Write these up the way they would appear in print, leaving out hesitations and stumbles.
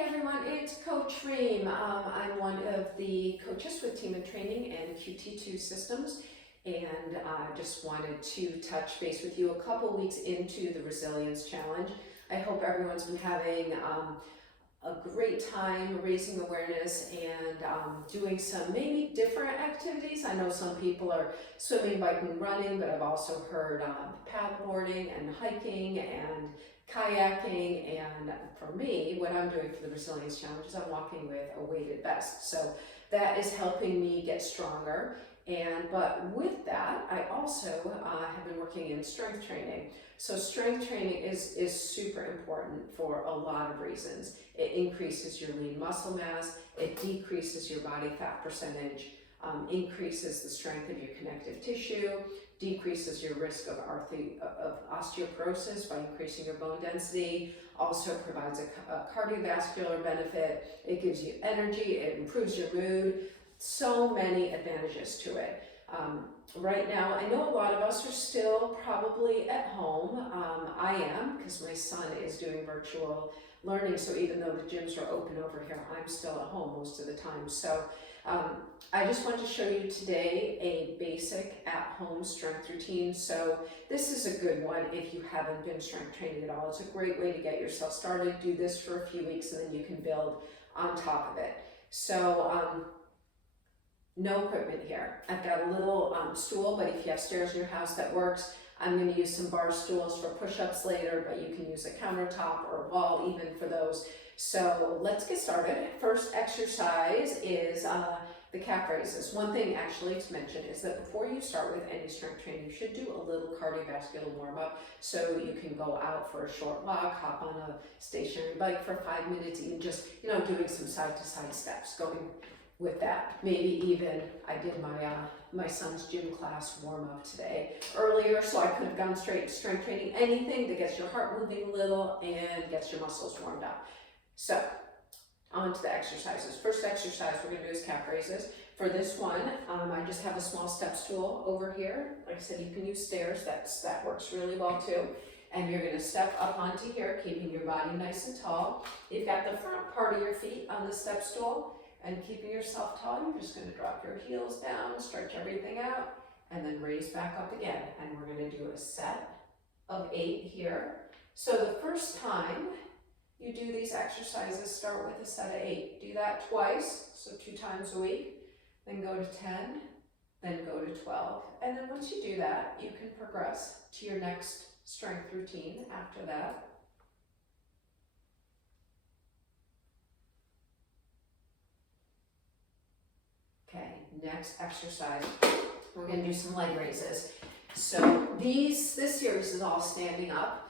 Hey everyone, it's Coach Reem. I'm one of the coaches with Team and Training and QT2 Systems, and I just wanted to touch base with you a couple weeks into the Resilience Challenge. I hope everyone's been having a great time raising awareness and doing some maybe different activities. I know some people are swimming, biking, running, but I've also heard paddleboarding and hiking and kayaking, and for me, what I'm doing for the Resilience Challenge is I'm walking with a weighted vest. So that is helping me get stronger. But with that, I also have been working in strength training. So strength training is super important for a lot of reasons. It increases your lean muscle mass, it decreases your body fat percentage, increases the strength of your connective tissue, decreases your risk of osteoporosis by increasing your bone density, also provides a cardiovascular benefit, it gives you energy, it improves your mood, so many advantages to it. Right now, I know a lot of us are still probably at home. I am, because my son is doing virtual learning, so even though the gyms are open over here, I'm still at home most of the time. So I just want to show you today a basic at-home strength routine. So this is a good one if you haven't been strength training at all. It's a great way to get yourself started. Do this for a few weeks and then you can build on top of it. So no equipment here. I've got a little stool, but if you have stairs in your house, that works. I'm going to use some bar stools for push-ups later, but you can use a countertop or a wall even for those. So let's get started. First exercise is the calf raises. One thing actually to mention is that before you start with any strength training, you should do a little cardiovascular warm-up. So you can go out for a short walk, hop on a stationary bike for 5 minutes, even just, doing some side-to-side steps, going with that. Maybe even I did my son's gym class warm up today earlier, so I could have gone straight to strength training. Anything that gets your heart moving a little and gets your muscles warmed up. So on to the exercises. First exercise we're going to do is calf raises. For this one, I just have a small step stool over here. Like I said, you can use stairs. That works really well too. And you're going to step up onto here, keeping your body nice and tall. You've got the front part of your feet on the step stool. And keeping yourself tall, you're just going to drop your heels down, stretch everything out, and then raise back up again. And we're going to do a set of 8 here. So the first time you do these exercises, start with a set of 8. Do that twice, so 2 times a week. Then go to 10, then go to 12. And then once you do that, you can progress to your next strength routine after that. Okay, next exercise, we're going to do some leg raises. So this series is all standing up.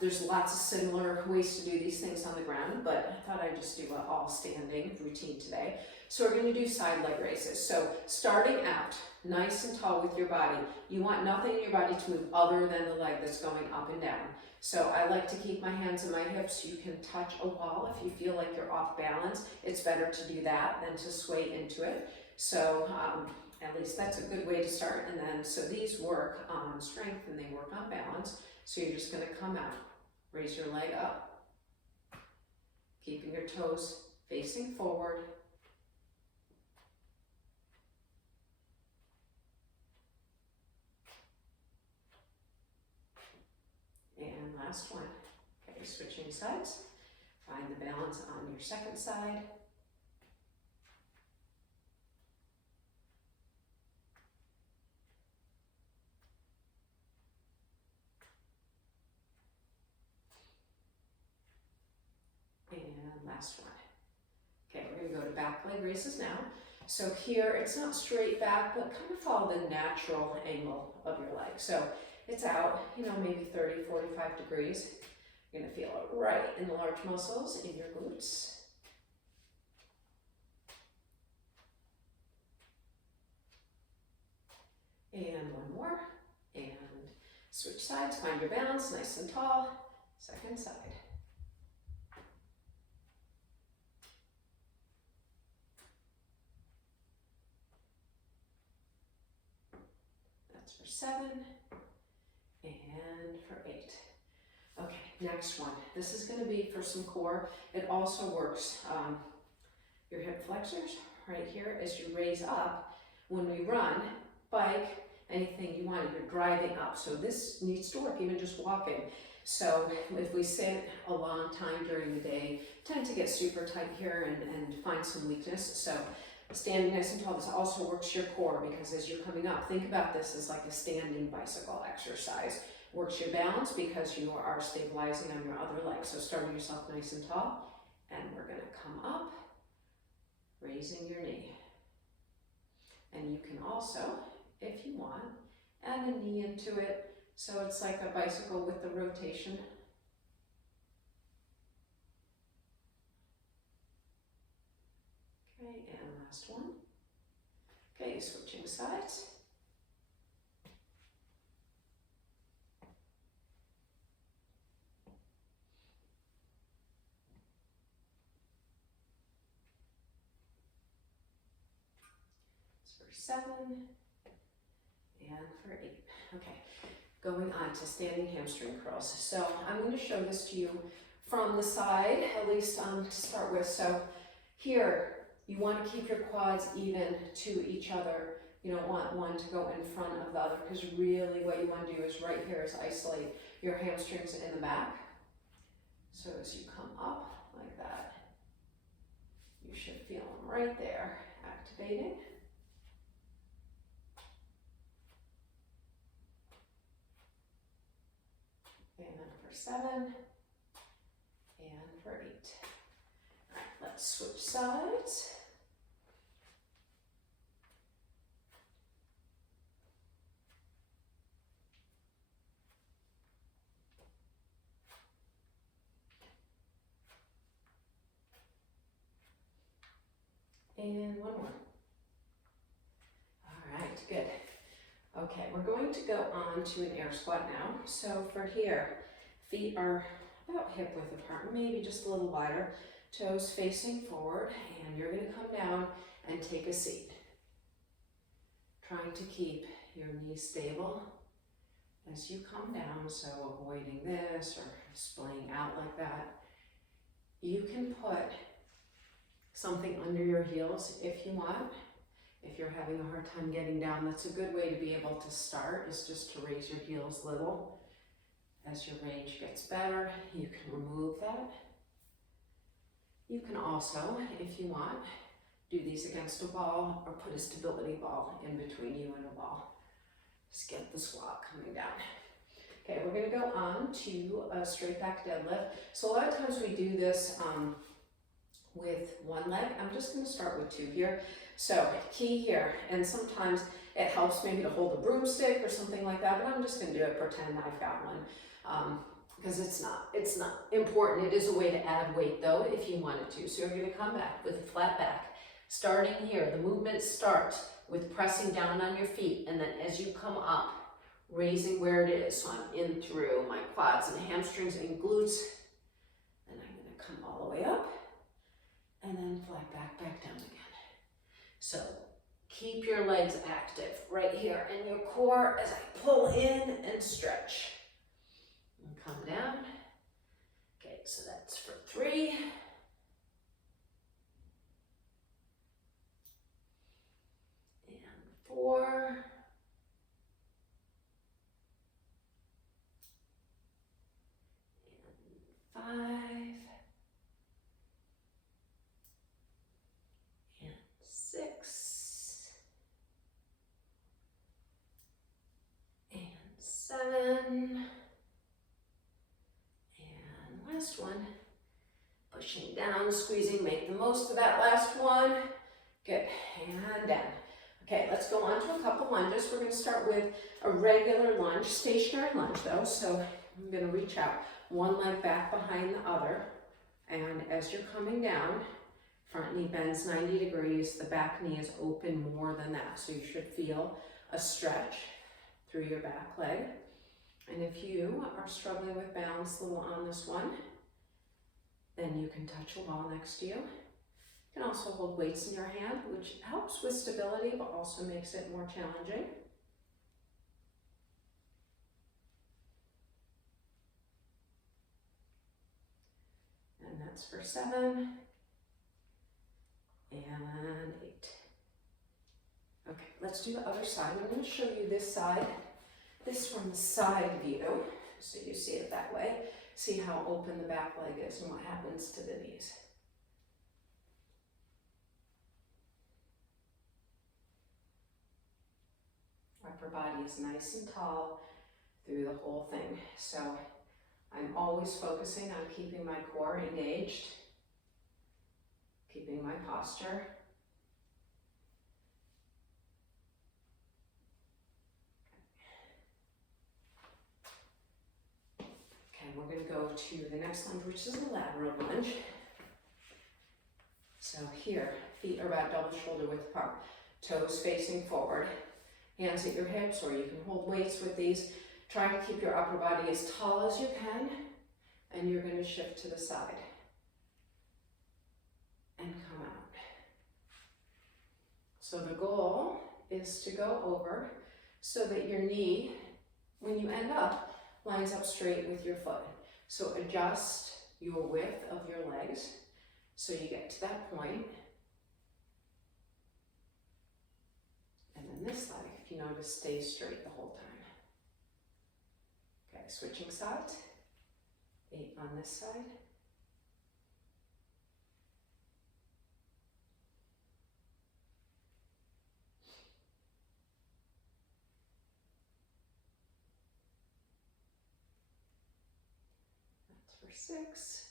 There's lots of similar ways to do these things on the ground, but I thought I'd just do an all standing routine today. So we're going to do side leg raises. So starting out nice and tall with your body, you want nothing in your body to move other than the leg that's going up and down. So I like to keep my hands on my hips. You can touch a wall if you feel like you're off balance. It's better to do that than to sway into it. So at least that's a good way to start. And then, so these work on strength and they work on balance. So you're just going to come out, raise your leg up, keeping your toes facing forward. And last one. Okay, switching sides. Find the balance on your second side. And last one. Okay, we're going to go to back leg raises now. So here, it's not straight back, but kind of follow the natural angle of your leg. So it's out, maybe 30, 45 degrees. You're going to feel it right in the large muscles in your glutes. And one more. And switch sides, find your balance, nice and tall. Second side. For 7 and for 8. Okay, next one. This is going to be for some core. It also works your hip flexors right here as you raise up. When we run, bike, anything you want, you're driving up. So this needs to work, even just walking. So if we sit a long time during the day, tend to get super tight here and find some weakness. So standing nice and tall, this also works your core, because as you're coming up, think about this as like a standing bicycle exercise. Works your balance because you are stabilizing on your other leg. So starting yourself nice and tall, and we're going to come up, raising your knee. And you can also, if you want, add a knee into it, so it's like a bicycle with the rotation. Okay, and last one. Okay, switching sides. For 7 and for 8. Okay, going on to standing hamstring curls. So I'm going to show this to you from the side, at least to start with. So here, you want to keep your quads even to each other. You don't want one to go in front of the other, because really what you want to do is right here is isolate your hamstrings in the back. So as you come up like that, you should feel them right there, activating. And then for 7 and for 8. All right, let's switch sides. And one more. All right, good. Okay, we're going to go on to an air squat now. So for here, feet are about hip width apart, maybe just a little wider, toes facing forward, and you're going to come down and take a seat. Trying to keep your knees stable as you come down, so avoiding this or splaying out like that. You can put something under your heels if you want. If you're having a hard time getting down, that's a good way to be able to start, is just to raise your heels a little. As your range gets better, you can remove that. You can also, if you want, do these against a wall or put a stability ball in between you and a wall. Just get the squat coming down. Okay, we're going to go on to a straight back deadlift. So a lot of times we do this with one leg. I'm just going to start with 2 here. So key here, and sometimes it helps maybe to hold a broomstick or something like that, but I'm just going to do it, pretend I've got one, because it's not important. It is a way to add weight though if you wanted to. So you're going to come back with a flat back. Starting here, the movement starts with pressing down on your feet, and then as you come up, raising where it is. So I'm in through my quads and hamstrings and glutes, and I'm going to come all the way up, and then flat back down again. So keep your legs active right here in your core as I pull in and stretch. And come down. Okay, so that's for 3. And 4. And 5. And 6. And 7. And last one. Pushing down, squeezing, make the most of that last one. Good, and down. Okay, let's go on to a couple lunges. We're going to start with a regular lunge, stationary lunge though. So I'm going to reach out, one leg back behind the other. And as you're coming down, front knee bends 90 degrees, the back knee is open more than that. So you should feel a stretch through your back leg. And if you are struggling with balance a little on this one, then you can touch a wall next to you. You can also hold weights in your hand, which helps with stability, but also makes it more challenging. That's for 7 and 8. Okay, let's do the other side. I'm going to show you this side, this from the side view, so you see it that way. See how open the back leg is and what happens to the knees. Upper body is nice and tall through the whole thing. So I'm always focusing on keeping my core engaged, keeping my posture. Okay, we're going to go to the next lunge, which is a lateral lunge. So here, feet are about double shoulder width apart, toes facing forward, hands at your hips, or you can hold weights with these. Try to keep your upper body as tall as you can, and you're going to shift to the side and come out. So the goal is to go over so that your knee, when you end up, lines up straight with your foot. So adjust your width of your legs so you get to that point. And then this leg, if you notice, stays straight the whole time. Okay, switching sides. 8 on this side. That's for 6.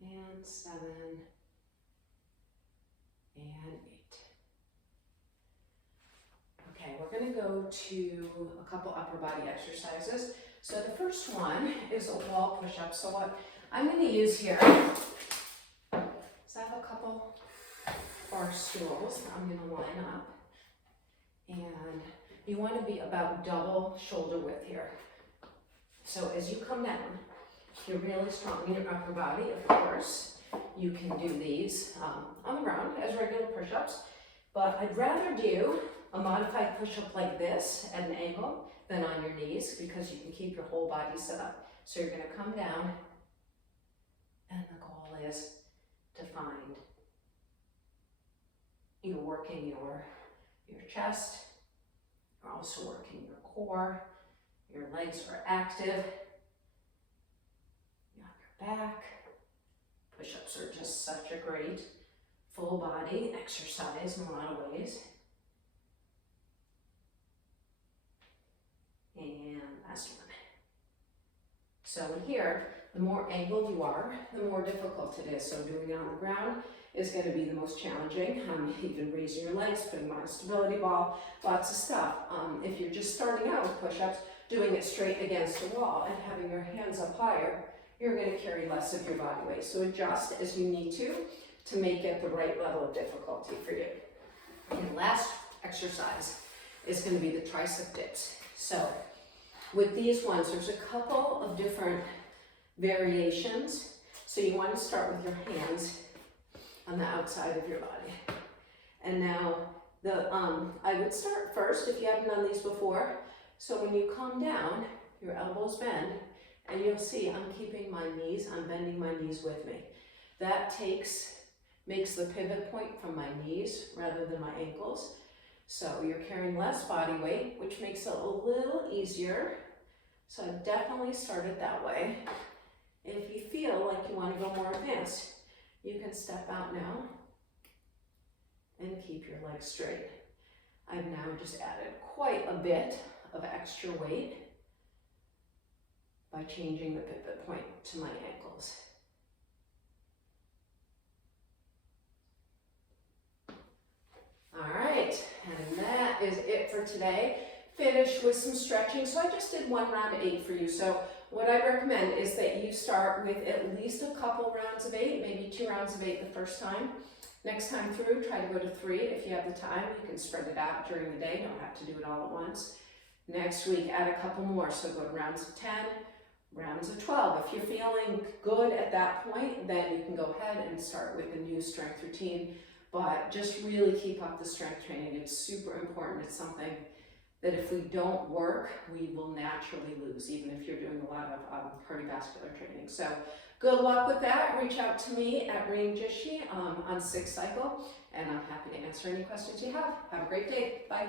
And 7. And 8. Okay, we're going to go to a couple upper body exercises. So the first one is a wall push-up. So what I'm going to use here is I have a couple bar stools I'm going to line up. And you want to be about double shoulder width here. So as you come down, you're really strong in your upper body, of course. You can do these on the ground as regular push-ups, but I'd rather do a modified push-up like this at an angle than on your knees because you can keep your whole body set up. So you're going to come down, and the goal is to find you're working your chest, you're also working your core, your legs are active, you have your back. Push-ups are just such a great full body exercise in a lot of ways. And last one. So in here, the more angled you are, the more difficult it is. So doing it on the ground is going to be the most challenging. Even raising your legs, putting them on a stability ball, lots of stuff. If you're just starting out with push-ups, doing it straight against a wall and having your hands up higher, you're going to carry less of your body weight. So adjust as you need to make it the right level of difficulty for you. And the last exercise is going to be the tricep dips. So with these ones, there's a couple of different variations. So you want to start with your hands on the outside of your body. And now I would start first if you haven't done these before. So when you come down, your elbows bend, and you'll see I'm keeping my knees, I'm bending my knees with me. That makes the pivot point from my knees rather than my ankles. So you're carrying less body weight, which makes it a little easier. So I definitely start it that way. If you feel like you want to go more advanced, you can step out now and keep your legs straight. I've now just added quite a bit of extra weight by changing the pivot point to my ankles. All right, and that is it for today. Finish with some stretching. So I just did 1 round of 8 for you. So what I recommend is that you start with at least a couple rounds of 8, maybe 2 rounds of 8 the first time. Next time through, try to go to 3 if you have the time. You can spread it out during the day. You don't have to do it all at once. Next week, add a couple more. So go to rounds of 10, rounds of 12. If you're feeling good at that point, then you can go ahead and start with a new strength routine. But just really keep up the strength training. It's super important. It's something that if we don't work, we will naturally lose, even if you're doing a lot of cardiovascular training. So Good luck with that. Reach out to me at Rain Jishi on 6 Cycle, and I'm happy to answer any questions you have. Have a great day. Bye.